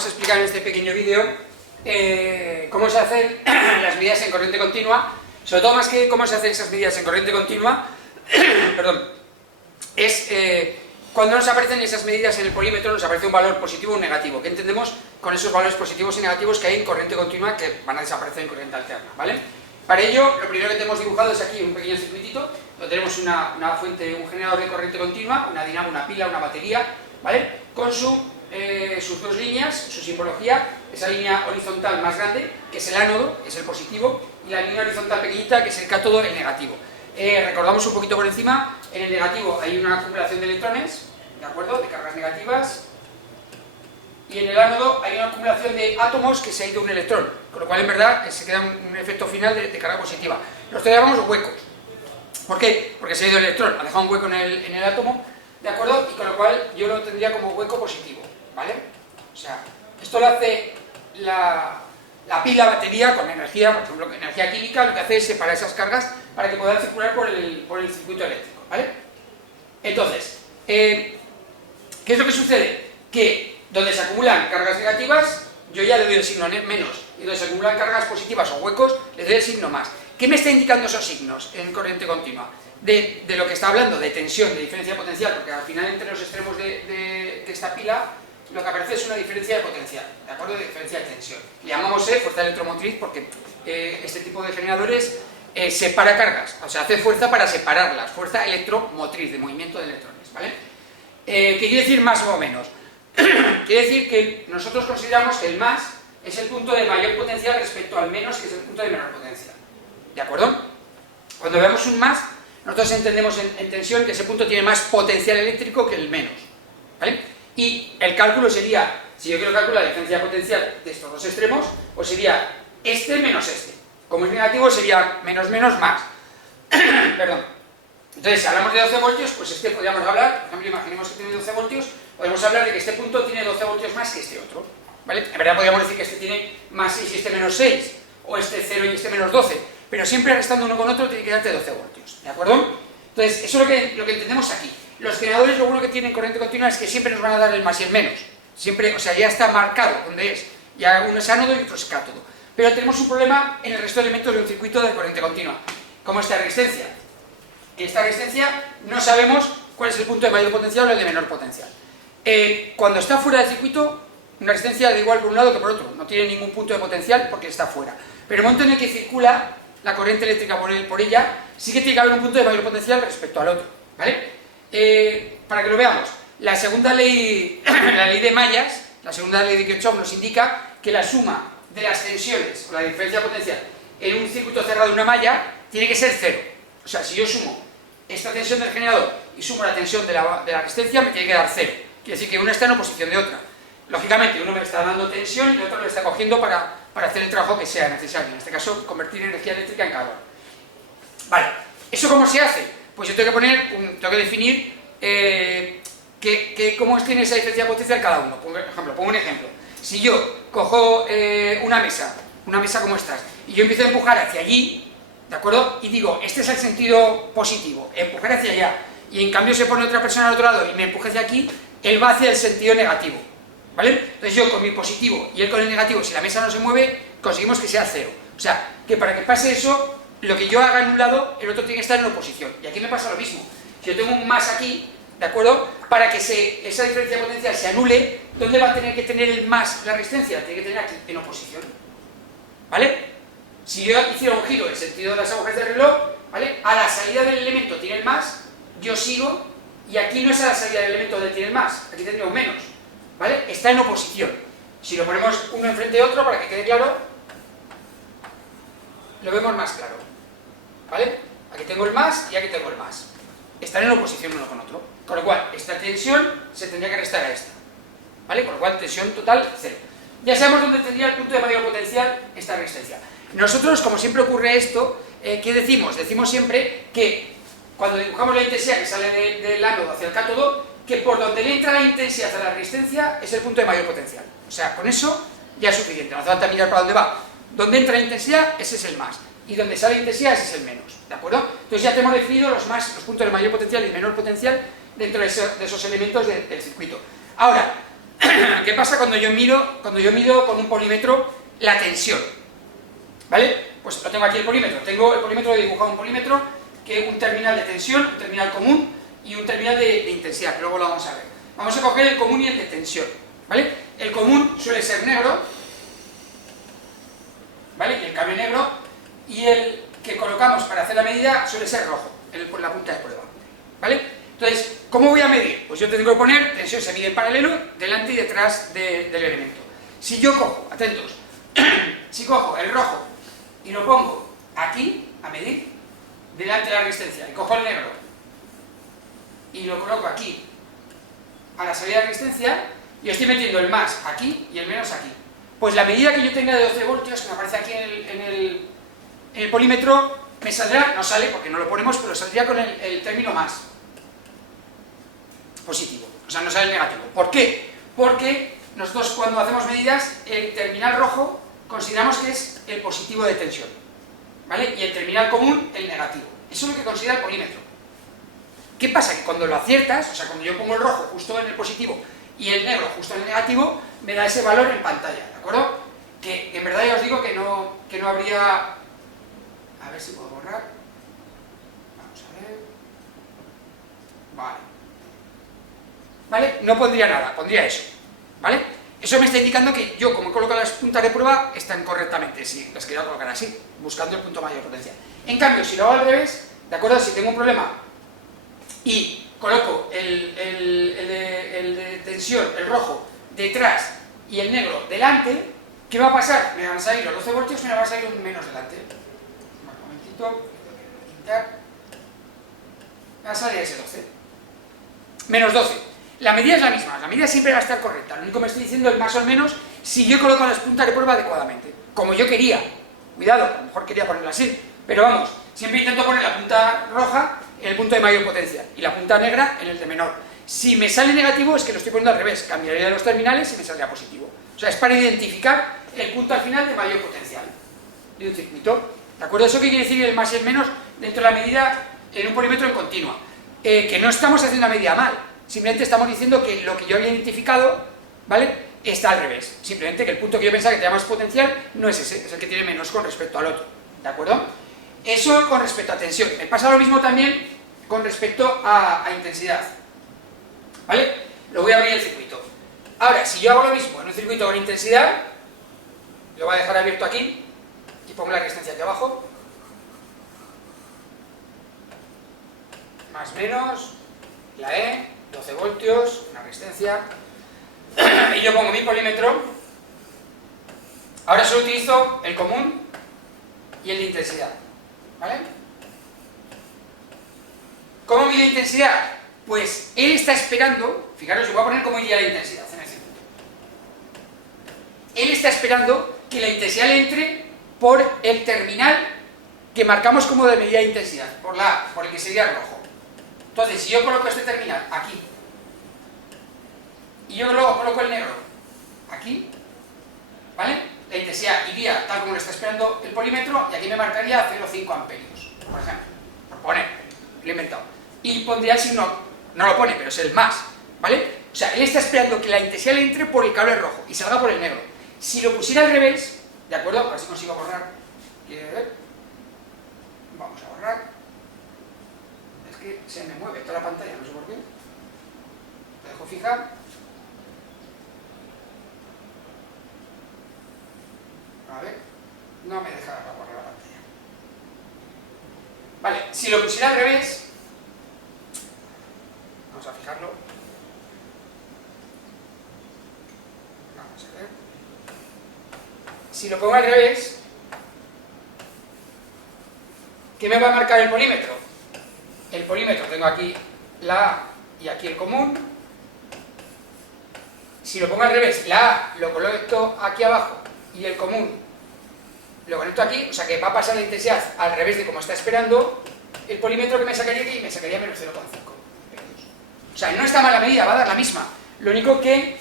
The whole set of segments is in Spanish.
vamos a explicar en este pequeño vídeo cómo se hacen las medidas en corriente continua, sobre todo más que cómo se hacen esas medidas en corriente continua, perdón, es cuando nos aparecen esas medidas en el polímetro, nos aparece un valor positivo o un negativo. ¿Qué entendemos con esos valores positivos y negativos que hay en corriente continua que van a desaparecer en corriente alterna? ¿Vale? Para ello, lo primero que tenemos dibujado es aquí un pequeño circuitito, donde tenemos una fuente, un generador de corriente continua, una dinamo, una pila, una batería, ¿vale? Con sus dos líneas, su simbología, esa línea horizontal más grande, que es el ánodo, que es el positivo, y la línea horizontal pequeñita, que es el cátodo, el negativo. Recordamos un poquito por encima, en el negativo hay una acumulación de electrones, ¿de acuerdo?, de cargas negativas, y en el ánodo hay una acumulación de átomos que se ha ido un electrón, con lo cual en verdad se queda un efecto final de carga positiva. Los llamamos huecos. ¿Por qué? Porque se ha ido el electrón, ha dejado un hueco en el átomo, ¿de acuerdo? Y con lo cual yo lo tendría como hueco positivo, ¿vale? O sea, esto lo hace la pila, batería, con energía, por ejemplo, energía química, lo que hace es separar esas cargas para que puedan circular por el circuito eléctrico, ¿vale? Entonces, ¿qué es lo que sucede? Que donde se acumulan cargas negativas, yo ya le doy el signo menos, y donde se acumulan cargas positivas o huecos, le doy el signo más. ¿Qué me está indicando esos signos en corriente continua? De lo que está hablando, de tensión, de diferencia potencial, porque al final entre los extremos de esta pila, lo que aparece es una diferencia de potencial, ¿de acuerdo? De diferencia de tensión. Le llamamos fuerza electromotriz porque este tipo de generadores separa cargas, o sea, hace fuerza para separarlas, fuerza electromotriz, de movimiento de electrones, ¿vale? ¿Qué quiere decir más o menos? Quiere decir que nosotros consideramos que el más es el punto de mayor potencial respecto al menos, que es el punto de menor potencial, ¿de acuerdo? Cuando veamos un más, nosotros entendemos en tensión que ese punto tiene más potencial eléctrico que el menos, ¿vale? Y el cálculo sería, si yo quiero calcular la diferencia potencial de estos dos extremos, pues sería este menos este. Como es negativo sería menos menos más. Perdón. Entonces, si hablamos de 12 voltios, pues podríamos hablar, por ejemplo, imaginemos que tiene 12 voltios, podemos hablar de que este punto tiene 12 voltios más que este otro, ¿vale? En verdad podríamos decir que este tiene más 6 y este menos 6, o este 0 y este menos 12, pero siempre restando uno con otro tiene que darte 12 voltios, ¿de acuerdo? Entonces, eso es lo que entendemos aquí. Los generadores lo bueno que tienen corriente continua es que siempre nos van a dar el más y el menos. Siempre, o sea, ya está marcado donde es. Ya uno es ánodo y otro es cátodo. Pero tenemos un problema en el resto de elementos de un circuito de corriente continua, como esta resistencia. En esta resistencia no sabemos cuál es el punto de mayor potencial o el de menor potencial. Cuando está fuera del circuito, una resistencia da igual por un lado que por otro. No tiene ningún punto de potencial porque está fuera. Pero el momento en el que circula la corriente eléctrica por ella, sí que tiene que haber un punto de mayor potencial respecto al otro, ¿vale? Para que lo veamos, la segunda ley, la ley de Mayas, la segunda ley de Kirchhoff nos indica que la suma de las tensiones o la diferencia potencial en un circuito cerrado de una malla tiene que ser cero. O sea, si yo sumo esta tensión del generador y sumo la tensión de la resistencia, me tiene que dar cero. Quiere decir que una está en oposición de otra. Lógicamente, uno me está dando tensión y el otro me está cogiendo para hacer el trabajo que sea necesario. En este caso, convertir energía eléctrica en calor. Vale, ¿eso cómo se hace? Pues yo tengo que definir cómo tiene esa diferencia potencial cada uno. Por ejemplo, pongo un ejemplo. Si yo cojo una mesa como esta, y yo empiezo a empujar hacia allí, ¿de acuerdo? Y digo, este es el sentido positivo, empujar hacia allá, y en cambio se pone otra persona al otro lado y me empuja hacia aquí, él va hacia el sentido negativo, ¿vale? Entonces yo con mi positivo y él con el negativo, si la mesa no se mueve, conseguimos que sea cero. O sea, que para que pase eso, lo que yo haga en un lado, el otro tiene que estar en oposición. Y aquí me pasa lo mismo. Si yo tengo un más aquí, ¿de acuerdo? Para que esa diferencia potencial se anule, ¿dónde va a tener que tener el más la resistencia? La tiene que tener aquí, en oposición. ¿Vale? Si yo hiciera un giro en el sentido de las agujas del reloj, ¿vale? A la salida del elemento tiene el más, yo sigo, y aquí no es a la salida del elemento donde tiene el más, aquí tendría un menos, ¿vale? Está en oposición. Si lo ponemos uno enfrente de otro, para que quede claro, lo vemos más claro, ¿vale? Aquí tengo el más y aquí tengo el más. Están en oposición uno con otro. Con lo cual, esta tensión se tendría que restar a esta, ¿vale? Con lo cual, tensión total, cero. Ya sabemos dónde tendría el punto de mayor potencial esta resistencia. Nosotros, como siempre ocurre esto, ¿qué decimos? Decimos siempre que cuando dibujamos la intensidad que sale del ánodo hacia el cátodo, que por donde le entra la intensidad hacia la resistencia es el punto de mayor potencial. O sea, con eso ya es suficiente, no hace falta mirar para dónde va. Donde entra la intensidad, ese es el más. Y donde sale la intensidad, ese es el menos. ¿De acuerdo? Entonces ya tenemos definido los puntos de mayor potencial y menor potencial dentro de esos elementos del circuito. Ahora, ¿qué ¿qué pasa cuando yo mido con un polímetro la tensión? ¿Vale? Pues lo tengo aquí el polímetro. Tengo el polímetro, he dibujado un polímetro que es un terminal de tensión, un terminal común y un terminal de intensidad, que luego lo vamos a ver. Vamos a coger el común y el de tensión, ¿vale? El común suele ser negro, ¿vale? Y el cable negro, y el que colocamos para hacer la medida suele ser rojo, la punta de prueba, ¿vale? Entonces, ¿cómo voy a medir? Pues yo tengo que poner, tensión se mide en paralelo, delante y detrás del elemento. Si yo cojo, atentos, si cojo el rojo y lo pongo aquí, a medir, delante de la resistencia, y cojo el negro y lo coloco aquí, a la salida de resistencia, y estoy metiendo el más aquí y el menos aquí. Pues la medida que yo tenga de 12 voltios, que me aparece aquí en el polímetro, me saldrá, no sale porque no lo ponemos, pero saldría con el término más positivo, o sea, no sale el negativo. ¿Por qué? Porque nosotros cuando hacemos medidas, el terminal rojo consideramos que es el positivo de tensión, ¿vale? Y el terminal común, el negativo. Eso es lo que considera el polímetro. ¿Qué pasa? Que cuando lo aciertas, o sea, cuando yo pongo el rojo justo en el positivo y el negro justo en el negativo, me da ese valor en pantalla, ¿de acuerdo? Que en verdad ya os digo que no habría... A ver si puedo borrar. Vamos a ver... ¿Vale? No pondría nada, pondría eso, ¿vale? Eso me está indicando que yo, como he colocado las puntas de prueba, están correctamente, sí, las quería colocar así, buscando el punto mayor de potencia. En cambio, si lo hago al revés, ¿de acuerdo? Si tengo un problema y coloco el de tensión, el rojo, detrás y el negro delante, ¿qué va a pasar? Me van a salir los 12 voltios, me va a salir un menos delante. Un momentito, me va a salir ese 12. Menos 12. La medida es la misma, la medida siempre va a estar correcta, lo único que me estoy diciendo es más o menos si yo coloco las puntas de prueba adecuadamente, como yo quería. Cuidado, a lo mejor quería ponerla así, pero vamos, siempre intento poner la punta roja en el punto de mayor potencia y la punta negra en el de menor. Si me sale negativo es que lo estoy poniendo al revés, cambiaría los terminales y me saldría positivo. O sea, es para identificar el punto al final de mayor potencial de un circuito. ¿De acuerdo? ¿Eso qué quiere decir el más y el menos dentro de la medida en un polímetro en continua? Que no estamos haciendo la medida mal. Simplemente estamos diciendo que lo que yo había identificado, ¿vale?, está al revés. Simplemente que el punto que yo pensaba que tenía más potencial no es ese, es el que tiene menos con respecto al otro. ¿De acuerdo? Eso con respecto a tensión. Me pasa lo mismo también con respecto a intensidad. ¿Vale? Lo voy a abrir el circuito. Ahora, si yo hago lo mismo en un circuito con intensidad, lo voy a dejar abierto aquí y pongo la resistencia aquí abajo. Más menos, la E, 12 voltios, una resistencia, y yo pongo mi polímetro. Ahora solo utilizo el común y el de intensidad, ¿vale? ¿Cómo mido intensidad? Pues él está esperando, fijaros, yo voy a poner cómo iría la intensidad en el circuito. Él está esperando que la intensidad le entre por el terminal que marcamos como de medida de intensidad, por el que sería el rojo. Entonces, si yo coloco este terminal aquí, y yo luego coloco el negro aquí, ¿vale? La intensidad iría tal como lo está esperando el polímetro, y aquí me marcaría 0,5 amperios, por ejemplo, por poner, lo he inventado. Y pondría el signo, no lo pone, pero es el más, ¿vale? O sea, él está esperando que la intensidad le entre por el cable rojo y salga por el negro. Si lo pusiera al revés, ¿de acuerdo? A ver si consigo borrar. ¿Quiere ver? Vamos a borrar. Que se me mueve toda la pantalla, no sé por qué. Lo dejo fijar. A ver, no me deja borrar la pantalla. Vale, si lo pusiera al revés, vamos a fijarlo. Vamos a ver. Si lo pongo al revés, ¿qué me va a marcar el polímetro? El polímetro, tengo aquí la A y aquí el común. Si lo pongo al revés, la A lo conecto aquí abajo y el común lo conecto aquí, o sea que va a pasar la intensidad al revés de como está esperando el polímetro, que me sacaría aquí, me sacaría menos 0,5. O sea, no está mal la medida, va a dar la misma. Lo único que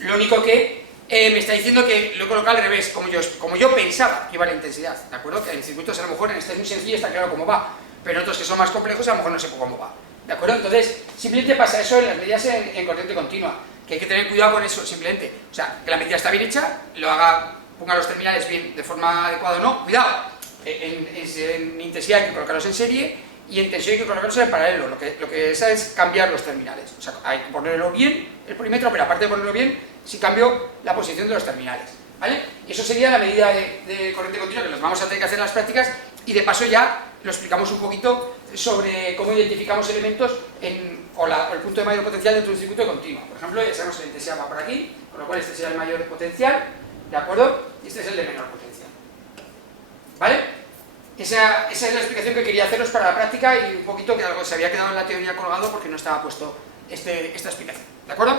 me está diciendo que lo he colocado al revés, como yo pensaba que iba la intensidad, ¿de acuerdo? Que en circuitos a lo mejor en este es muy sencillo, está claro cómo va, pero otros que son más complejos a lo mejor no sé cómo va, ¿de acuerdo? Entonces, simplemente pasa eso en las medidas en corriente continua. que hay que tener cuidado con eso, simplemente. O sea, que la medida está bien hecha, ponga los terminales bien, de forma adecuada o no. Cuidado, en intensidad hay que colocarlos en serie y en tensión hay que colocarlos en paralelo. Lo que es cambiar los terminales. O sea, hay que ponerlo bien, el polímetro, pero aparte de ponerlo bien, sí cambio la posición de los terminales. ¿Vale? Y eso sería la medida de corriente continua que nos vamos a tener que hacer en las prácticas, y de paso ya lo explicamos un poquito sobre cómo identificamos elementos o el punto de mayor potencial dentro de un circuito continuo. Por ejemplo, ya sabemos que la intensidad va por aquí, con lo cual este será el mayor potencial, ¿de acuerdo? Y este es el de menor potencial. ¿Vale? Esa es la explicación que quería haceros para la práctica, y un poquito que algo se había quedado en la teoría colgado porque no estaba puesto esta explicación. ¿De acuerdo?